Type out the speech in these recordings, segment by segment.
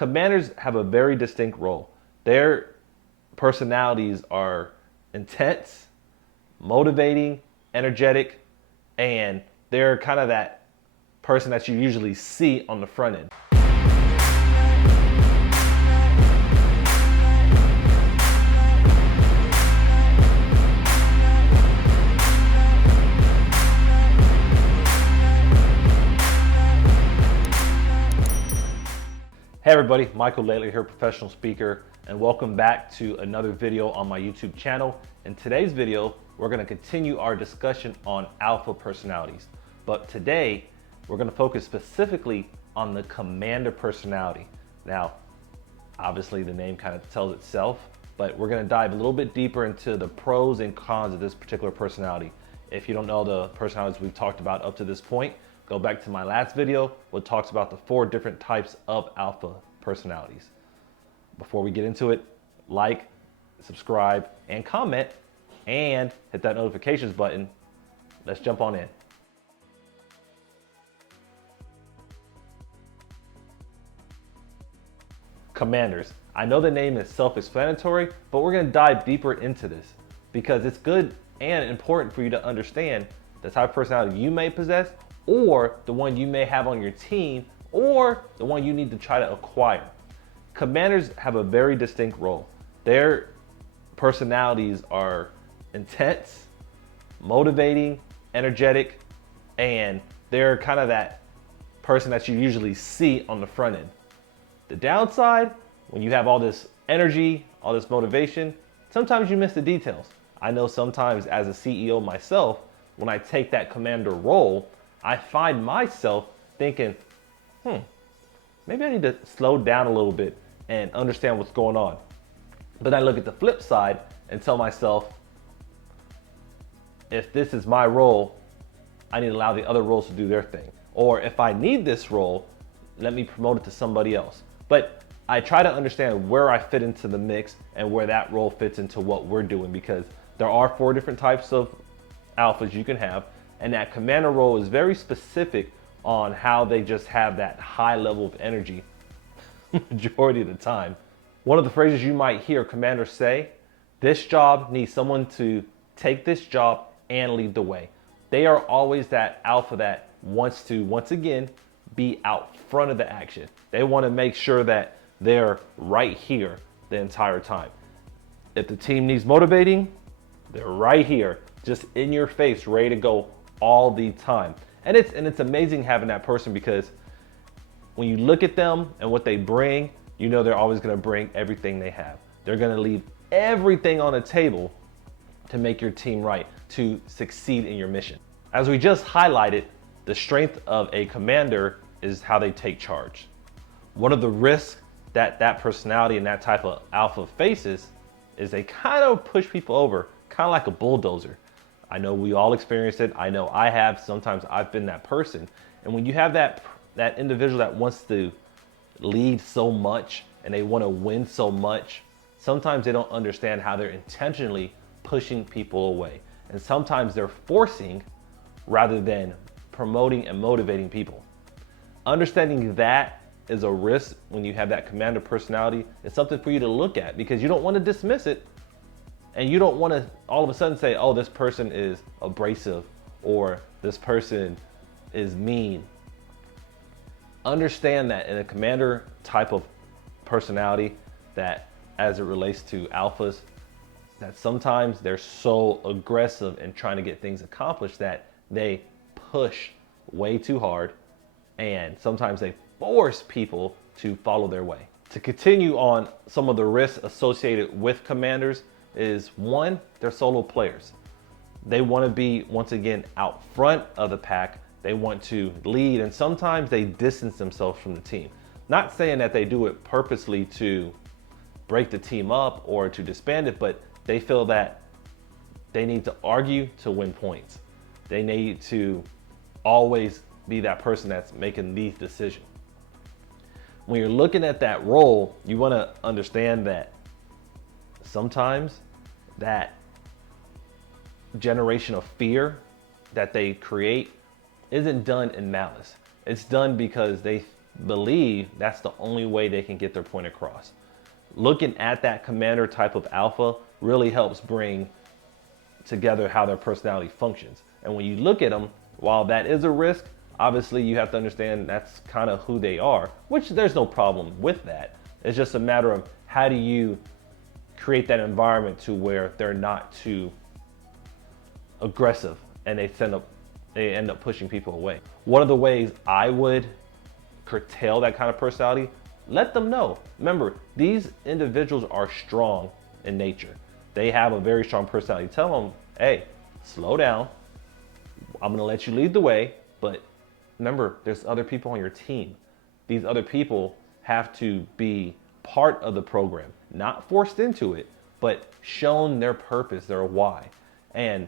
Commanders have a very distinct role. Their personalities are intense, motivating, energetic, and they're kind of that person that you usually see on the front end. Hey everybody, Michael Laidler here, professional speaker, and welcome back to another video on my YouTube channel. In today's video, we're going to continue our discussion on alpha personalities. But today, we're going to focus specifically on the commander personality. Now, obviously the name kind of tells itself, but we're going to dive a little bit deeper into the pros and cons of this particular personality. If you don't know the personalities we've talked about up to this point, go back to my last video, which talks about the 4 different types of alpha personalities. Before we get into it, like, subscribe, and comment, and hit that notifications button. Let's jump on in. Commanders. I know the name is self-explanatory, but we're going to dive deeper into this because it's good and important for you to understand the type of personality you may possess, or the one you may have on your team, or the one you need to try to acquire. Commanders have a very distinct role. Their personalities are intense, motivating, energetic, and they're kind of that person that you usually see on the front end. The downside, when you have all this energy, all this motivation, sometimes you miss the details. I know sometimes as a CEO myself, when I take that commander role, I find myself thinking, maybe I need to slow down a little bit and understand what's going on. But I look at the flip side and tell myself, if this is my role, I need to allow the other roles to do their thing. Or if I need this role, let me promote it to somebody else. But I try to understand where I fit into the mix and where that role fits into what we're doing, because there are 4 different types of alphas you can have. And that commander role is very specific on how they just have that high level of energy majority of the time. One of the phrases you might hear commanders say, this job needs someone to take this job and lead the way. They are always that alpha that wants to, once again, be out front of the action. They want to make sure that they're right here the entire time. If the team needs motivating, they're right here, just in your face, ready to go all the time. And it's amazing having that person, because when you look at them and what they bring, you know they're always going to bring everything they have. They're going to leave everything on the table to make your team right, to succeed in your mission. As we just highlighted, the strength of a commander is how they take charge. One of the risks that personality and that type of alpha faces is they kind of push people over, kind of like a bulldozer. I know we all experienced it. I know I have. Sometimes I've been that person. And when you have that individual that wants to lead so much and they want to win so much, sometimes they don't understand how they're intentionally pushing people away. And sometimes they're forcing rather than promoting and motivating people. Understanding that is a risk when you have that commander personality. It's something for you to look at, because you don't want to dismiss it. And you don't want to all of a sudden say, oh, this person is abrasive or this person is mean. Understand that in a commander type of personality, that as it relates to alphas, that sometimes they're so aggressive in trying to get things accomplished that they push way too hard, and sometimes they force people to follow their way. To continue on some of the risks associated with commanders is, one, they're solo players. They want to be, once again, out front of the pack. They want to lead, and sometimes they distance themselves from the team. Not saying that they do it purposely to break the team up or to disband it, but they feel that they need to argue to win points. They need to always be that person that's making these decisions. When you're looking at that role, you want to understand that sometimes that generation of fear that they create isn't done in malice. It's done because they believe that's the only way they can get their point across. Looking at that commander type of alpha really helps bring together how their personality functions. And when you look at them, while that is a risk, obviously you have to understand that's kind of who they are, which there's no problem with that. It's just a matter of how do you create that environment to where they're not too aggressive and they end up pushing people away. One of the ways I would curtail that kind of personality, let them know. Remember, these individuals are strong in nature. They have a very strong personality. Tell them, hey, slow down. I'm gonna let you lead the way, but remember, there's other people on your team. These other people have to be part of the program, not forced into it, but shown their purpose, their why. And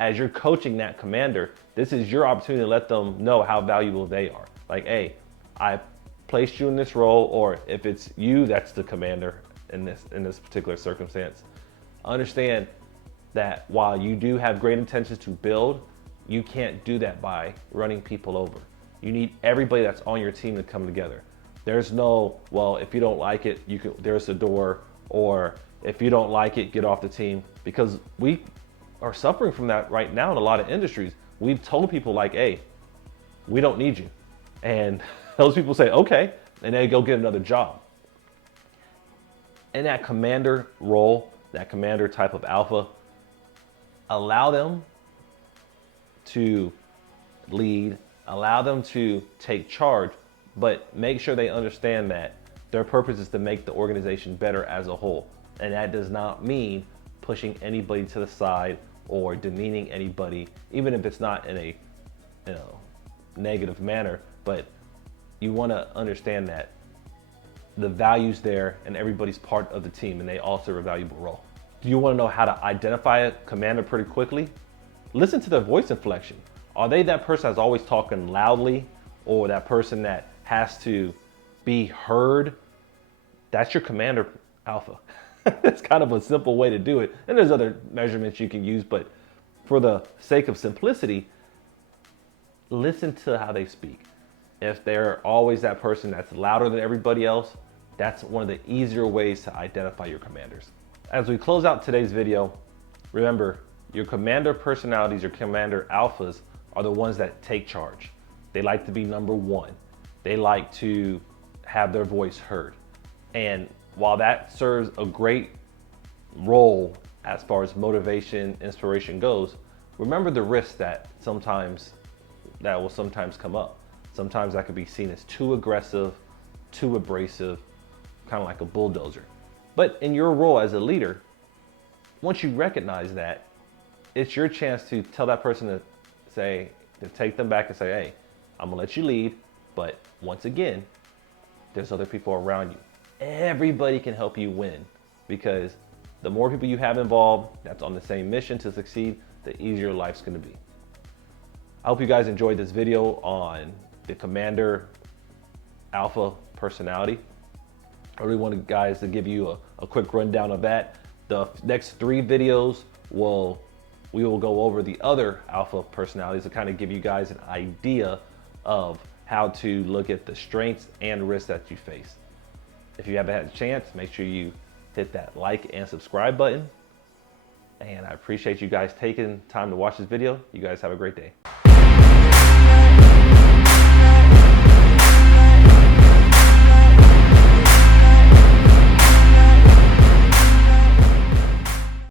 as you're coaching that commander, this is your opportunity to let them know how valuable they are. Like, hey, I placed you in this role, or if it's you that's the commander in this particular circumstance, understand that while you do have great intentions to build, you can't do that by running people over. You need everybody that's on your team to come together. There's no, well, if you don't like it, there's a door, or if you don't like it, get off the team, because we are suffering from that right now in a lot of industries. We've told people like, hey, we don't need you. And those people say, okay, and they go get another job. In that commander role, that commander type of alpha, allow them to lead, allow them to take charge, but make sure they understand that their purpose is to make the organization better as a whole. And that does not mean pushing anybody to the side or demeaning anybody, even if it's not in a negative manner, but you want to understand that the value's there and everybody's part of the team and they all serve a valuable role. Do you want to know how to identify a commander pretty quickly? Listen to their voice inflection. Are they that person that's always talking loudly, or that person that has to be heard? That's your commander alpha. It's kind of a simple way to do it. And there's other measurements you can use, but for the sake of simplicity, listen to how they speak. If they're always that person that's louder than everybody else, that's one of the easier ways to identify your commanders. As we close out today's video, remember, your commander personalities, your commander alphas, are the ones that take charge. They like to be number one. They like to have their voice heard. And while that serves a great role as far as motivation, inspiration goes, remember the risks that will sometimes come up. Sometimes that could be seen as too aggressive, too abrasive, kind of like a bulldozer. But in your role as a leader, once you recognize that, it's your chance to tell that person to take them back and say, hey, I'm gonna let you lead, but once again, there's other people around you. Everybody can help you win, because the more people you have involved that's on the same mission to succeed, the easier life's gonna be. I hope you guys enjoyed this video on the commander alpha personality. I really wanted guys to give you a quick rundown of that. The next 3 videos we will go over the other alpha personalities to kind of give you guys an idea of how to look at the strengths and risks that you face. If you haven't had a chance, make sure you hit that like and subscribe button. And I appreciate you guys taking time to watch this video. You guys have a great day.